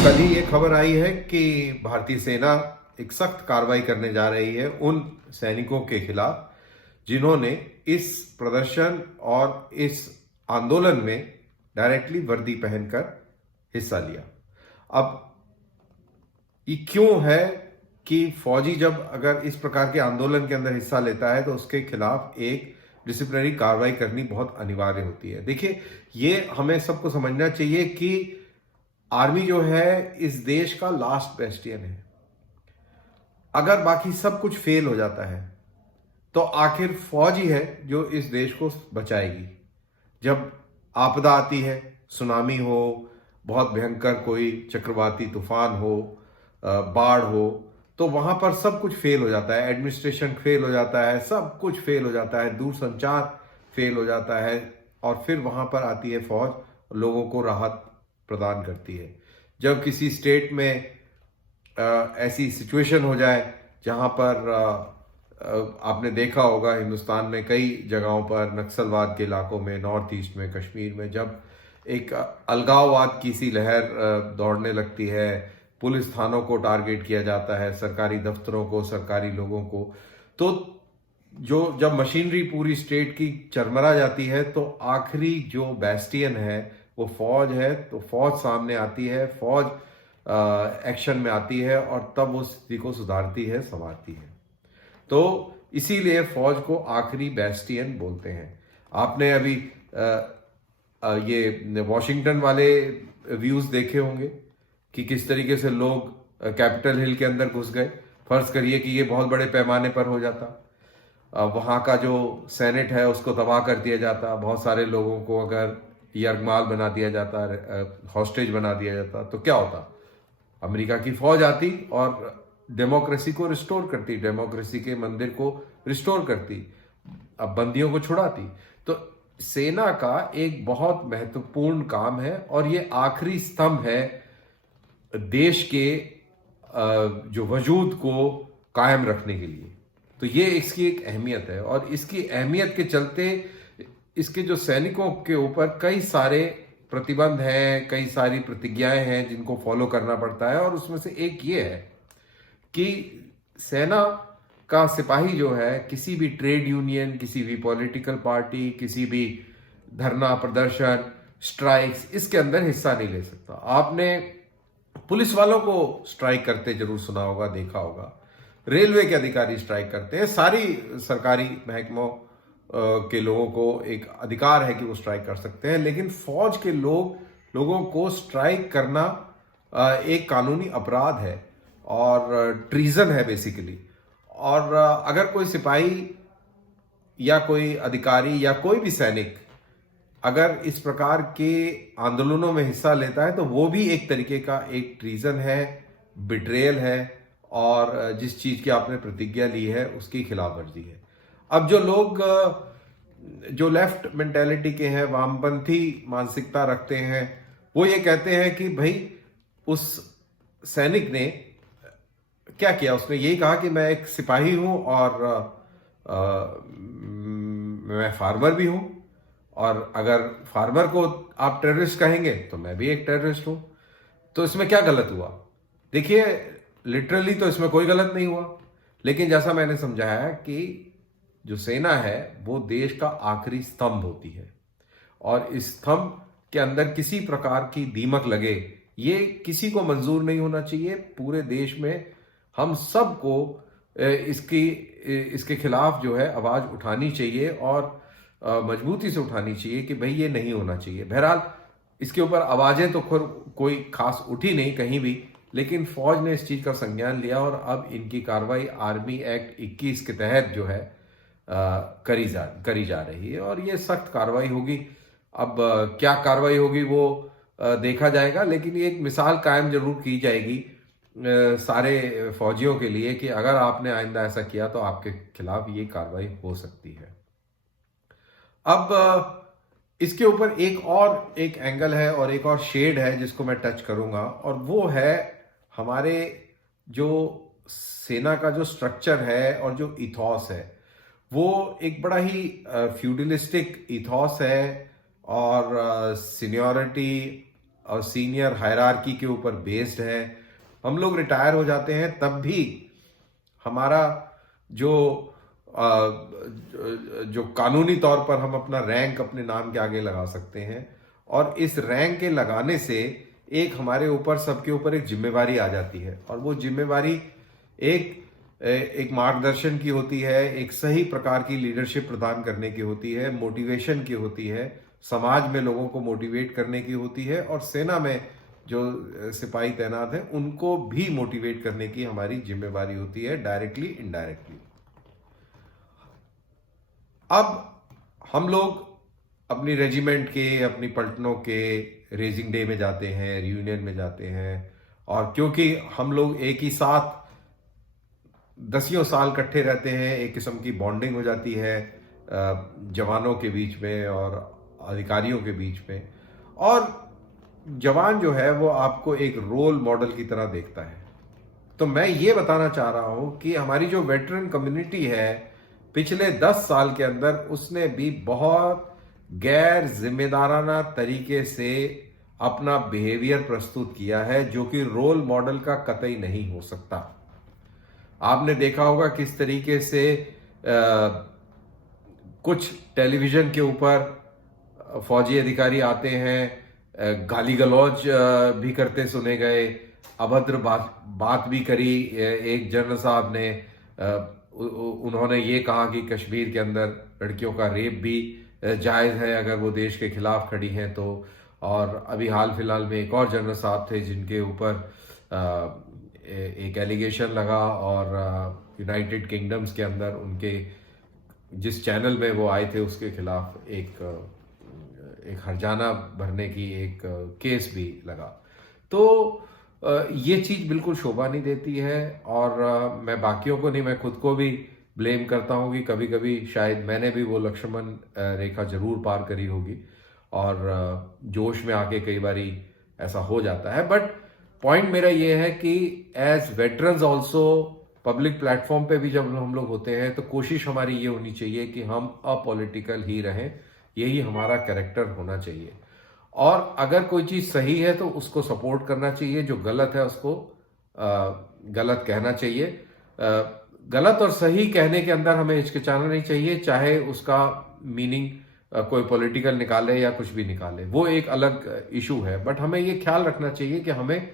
कल ही ये खबर आई है कि भारतीय सेना एक सख्त कार्रवाई करने जा रही है उन सैनिकों के खिलाफ जिन्होंने इस प्रदर्शन और इस आंदोलन में डायरेक्टली वर्दी पहनकर हिस्सा लिया। अब ये क्यों है कि फौजी जब अगर इस प्रकार के आंदोलन के अंदर हिस्सा लेता है तो उसके खिलाफ एक डिसिप्लिनरी कार्रवाई करनी बहुत अनिवार्य होती है। देखिए, ये हमें सबको समझना चाहिए कि आर्मी जो है इस देश का लास्ट बेस्टियन है। अगर बाकी सब कुछ फेल हो जाता है तो आखिर फौज ही है जो इस देश को बचाएगी। जब आपदा आती है, सुनामी हो, बहुत भयंकर कोई चक्रवाती तूफान हो, बाढ़ हो, तो वहां पर सब कुछ फेल हो जाता है। एडमिनिस्ट्रेशन फेल हो जाता है, सब कुछ फेल हो जाता है, दूरसंचार फेल हो जाता है, और फिर वहां पर आती है फौज, लोगों को राहत प्रदान करती है। जब किसी स्टेट में ऐसी सिचुएशन हो जाए जहां पर आपने देखा होगा हिंदुस्तान में कई जगहों पर नक्सलवाद के इलाकों में, नॉर्थ ईस्ट में, कश्मीर में, जब एक अलगाववाद की सी लहर दौड़ने लगती है, पुलिस थानों को टारगेट किया जाता है, सरकारी दफ्तरों को, सरकारी लोगों को, तो जब मशीनरी पूरी स्टेट की चरमरा जाती है तो आखिरी जो बेस्टियन है वो फौज है। तो फौज सामने आती है, फौज एक्शन में आती है और तब वो स्थिति को सुधारती है, संवारती है। तो इसीलिए फौज को आखिरी बेस्टियन बोलते हैं। आपने अभी ये वॉशिंगटन वाले व्यूज देखे होंगे कि किस तरीके से लोग कैपिटल हिल के अंदर घुस गए। फर्ज करिए कि ये बहुत बड़े पैमाने पर हो जाता, वहाँ का जो सेनेट है उसको तबाह कर दिया जाता, बहुत सारे लोगों को अगर यरगमाल बना दिया जाता, हॉस्टेज बना दिया जाता, तो क्या होता? अमेरिका की फौज आती और डेमोक्रेसी को रिस्टोर करती, डेमोक्रेसी के मंदिर को रिस्टोर करती, अब बंदियों को छुड़ाती। तो सेना का एक बहुत महत्वपूर्ण काम है और ये आखिरी स्तंभ है देश के जो वजूद को कायम रखने के लिए। तो ये इसकी एक अहमियत है और इसकी अहमियत के चलते इसके जो सैनिकों के ऊपर कई सारे प्रतिबंध हैं, कई सारी प्रतिज्ञाएं हैं जिनको फॉलो करना पड़ता है। और उसमें से एक ये है कि सेना का सिपाही जो है किसी भी ट्रेड यूनियन, किसी भी पॉलिटिकल पार्टी, किसी भी धरना प्रदर्शन, स्ट्राइक्स, इसके अंदर हिस्सा नहीं ले सकता। आपने पुलिस वालों को स्ट्राइक करते जरूर सुना होगा, देखा होगा। रेलवे के अधिकारी स्ट्राइक करते हैं, सारी सरकारी महकमों के लोगों को एक अधिकार है कि वो स्ट्राइक कर सकते हैं। लेकिन फौज के लोगों को स्ट्राइक करना एक कानूनी अपराध है और ट्रीजन है बेसिकली। और अगर कोई सिपाही या कोई अधिकारी या कोई भी सैनिक अगर इस प्रकार के आंदोलनों में हिस्सा लेता है तो वो भी एक तरीके का एक ट्रीजन है, बिट्रेयल है और जिस चीज की आपने प्रतिज्ञा ली है उसकी खिलाफवर्जी है। अब जो लोग जो लेफ्ट मेंटेलिटी के हैं, वामपंथी मानसिकता रखते हैं, वो ये कहते हैं कि भाई उस सैनिक ने क्या किया? उसने यही कहा कि मैं एक सिपाही हूं और मैं फार्मर भी हूं, और अगर फार्मर को आप टेररिस्ट कहेंगे तो मैं भी एक टेररिस्ट हूं, तो इसमें क्या गलत हुआ? देखिए, लिटरली तो इसमें कोई गलत नहीं हुआ, लेकिन जैसा मैंने समझाया कि जो सेना है वो देश का आखिरी स्तंभ होती है और इस स्तंभ के अंदर किसी प्रकार की दीमक लगे ये किसी को मंजूर नहीं होना चाहिए। पूरे देश में हम सबको इसके खिलाफ जो है आवाज उठानी चाहिए और मजबूती से उठानी चाहिए कि भाई ये नहीं होना चाहिए। बहरहाल इसके ऊपर आवाजें तो कोई खास उठी नहीं कहीं भी, लेकिन फौज ने इस चीज का संज्ञान लिया और अब इनकी कार्रवाई आर्मी एक्ट 21 के तहत जो है करी जा रही है और ये सख्त कार्रवाई होगी। अब क्या कार्रवाई होगी वो देखा जाएगा, लेकिन ये एक मिसाल कायम जरूर की जाएगी सारे फौजियों के लिए कि अगर आपने आइंदा ऐसा किया तो आपके खिलाफ ये कार्रवाई हो सकती है। अब इसके ऊपर एक एंगल है और एक और शेड है जिसको मैं टच करूंगा, और वो है हमारे जो सेना का जो स्ट्रक्चर है और जो इथॉस है, वो एक बड़ा ही फ्यूडलिस्टिक इथॉस है और सीनियरिटी और सीनियर हायरार्की के ऊपर बेस्ड है। हम लोग रिटायर हो जाते हैं तब भी हमारा जो जो कानूनी तौर पर हम अपना रैंक अपने नाम के आगे लगा सकते हैं, और इस रैंक के लगाने से एक हमारे ऊपर, सबके ऊपर एक जिम्मेवारी आ जाती है, और वो जिम्मेवारी एक मार्गदर्शन की होती है, एक सही प्रकार की लीडरशिप प्रदान करने की होती है, मोटिवेशन की होती है, समाज में लोगों को मोटिवेट करने की होती है, और सेना में जो सिपाही तैनात हैं उनको भी मोटिवेट करने की हमारी जिम्मेवारी होती है, डायरेक्टली इनडायरेक्टली। अब हम लोग अपनी रेजिमेंट के, अपनी पलटनों के रेजिंग डे में जाते हैं, रियूनियन में जाते हैं, और क्योंकि हम लोग एक ही साथ दसियों साल इकट्ठे रहते हैं, एक किस्म की बॉन्डिंग हो जाती है जवानों के बीच में और अधिकारियों के बीच में, और जवान जो है वो आपको एक रोल मॉडल की तरह देखता है। तो मैं ये बताना चाह रहा हूं कि हमारी जो वेटरन कम्युनिटी है, पिछले 10 साल के अंदर उसने भी बहुत गैर जिम्मेदाराना तरीके से अपना बिहेवियर प्रस्तुत किया है, जो कि रोल मॉडल का कतई नहीं हो सकता। आपने देखा होगा किस तरीके से कुछ टेलीविजन के ऊपर फौजी अधिकारी आते हैं, गाली गलौज भी करते सुने गए, अभद्र बात भी करी। एक जनरल साहब ने उन्होंने ये कहा कि कश्मीर के अंदर लड़कियों का रेप भी जायज़ है अगर वो देश के खिलाफ खड़ी हैं तो। और अभी हाल फिलहाल में एक और जनरल साहब थे जिनके ऊपर एक एलिगेशन लगा, और यूनाइटेड किंगडम्स के अंदर उनके जिस चैनल में वो आए थे उसके खिलाफ एक हर्जाना भरने की एक केस भी लगा। तो ये चीज़ बिल्कुल शोभा नहीं देती है, और मैं बाकियों को नहीं, मैं खुद को भी ब्लेम करता हूँ कि कभी कभी शायद मैंने भी वो लक्ष्मण रेखा जरूर पार करी होगी, और जोश में आके कई बारी ऐसा हो जाता है। बट पॉइंट मेरा ये है कि as veterans also public platform पे भी जब हम लोग होते हैं तो कोशिश हमारी ये होनी चाहिए कि हम अपॉलिटिकल ही रहें, यही हमारा कैरेक्टर होना चाहिए। और अगर कोई चीज़ सही है तो उसको सपोर्ट करना चाहिए, जो गलत है उसको गलत कहना चाहिए। गलत और सही कहने के अंदर हमें हिचकिचाना नहीं चाहिए, चाहे उसका मीनिंग कोई पॉलिटिकल निकाले या कुछ भी निकाले, वो एक अलग इशू है। बट हमें ये ख्याल रखना चाहिए कि हमें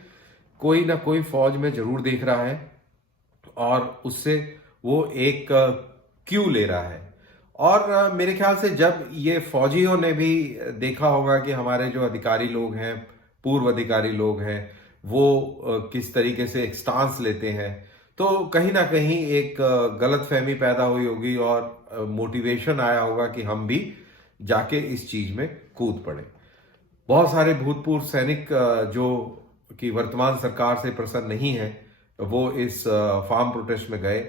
कोई ना कोई फौज में जरूर देख रहा है, और उससे वो एक क्यू ले रहा है। और मेरे ख्याल से जब ये फौजियों ने भी देखा होगा कि हमारे जो अधिकारी लोग हैं, पूर्व अधिकारी लोग हैं, वो किस तरीके से एक स्टांस लेते हैं, तो कहीं ना कहीं एक गलतफहमी पैदा हुई होगी, और मोटिवेशन आया होगा कि हम भी जाके इस चीज में कूद पड़े। बहुत सारे भूतपूर्व सैनिक जो कि वर्तमान सरकार से प्रसन्न नहीं है, वो इस फार्म प्रोटेस्ट में गए,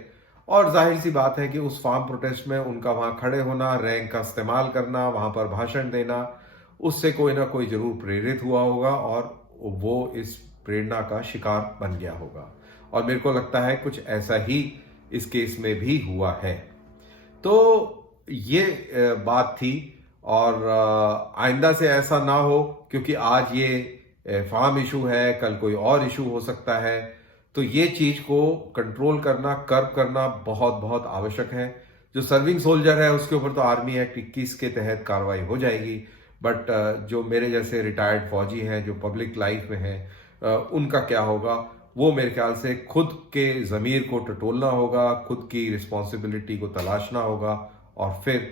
और जाहिर सी बात है कि उस फार्म प्रोटेस्ट में उनका वहां खड़े होना, रैंक का इस्तेमाल करना, वहां पर भाषण देना, उससे कोई ना कोई जरूर प्रेरित हुआ होगा, और वो इस प्रेरणा का शिकार बन गया होगा। और मेरे को लगता है कुछ ऐसा ही इस केस में भी हुआ है। तो ये बात थी, और आइंदा से ऐसा ना हो, क्योंकि आज ये फार्म इशू है, कल कोई और इशू हो सकता है। तो ये चीज को कंट्रोल करना, कर्व करना बहुत बहुत आवश्यक है। जो सर्विंग सोल्जर है उसके ऊपर तो आर्मी एक्ट 21 के तहत कार्रवाई हो जाएगी, बट जो मेरे जैसे रिटायर्ड फौजी हैं जो पब्लिक लाइफ में हैं, उनका क्या होगा, वो मेरे ख्याल से खुद के ज़मीर को टटोलना होगा, खुद की रिस्पॉन्सिबिलिटी को तलाशना होगा, और फिर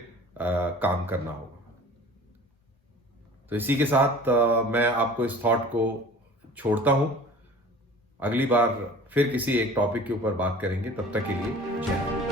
काम करना होगा। तो इसी के साथ मैं आपको इस थॉट को छोड़ता हूं। अगली बार फिर किसी एक टॉपिक के ऊपर बात करेंगे, तब तक के लिए जय हिंद।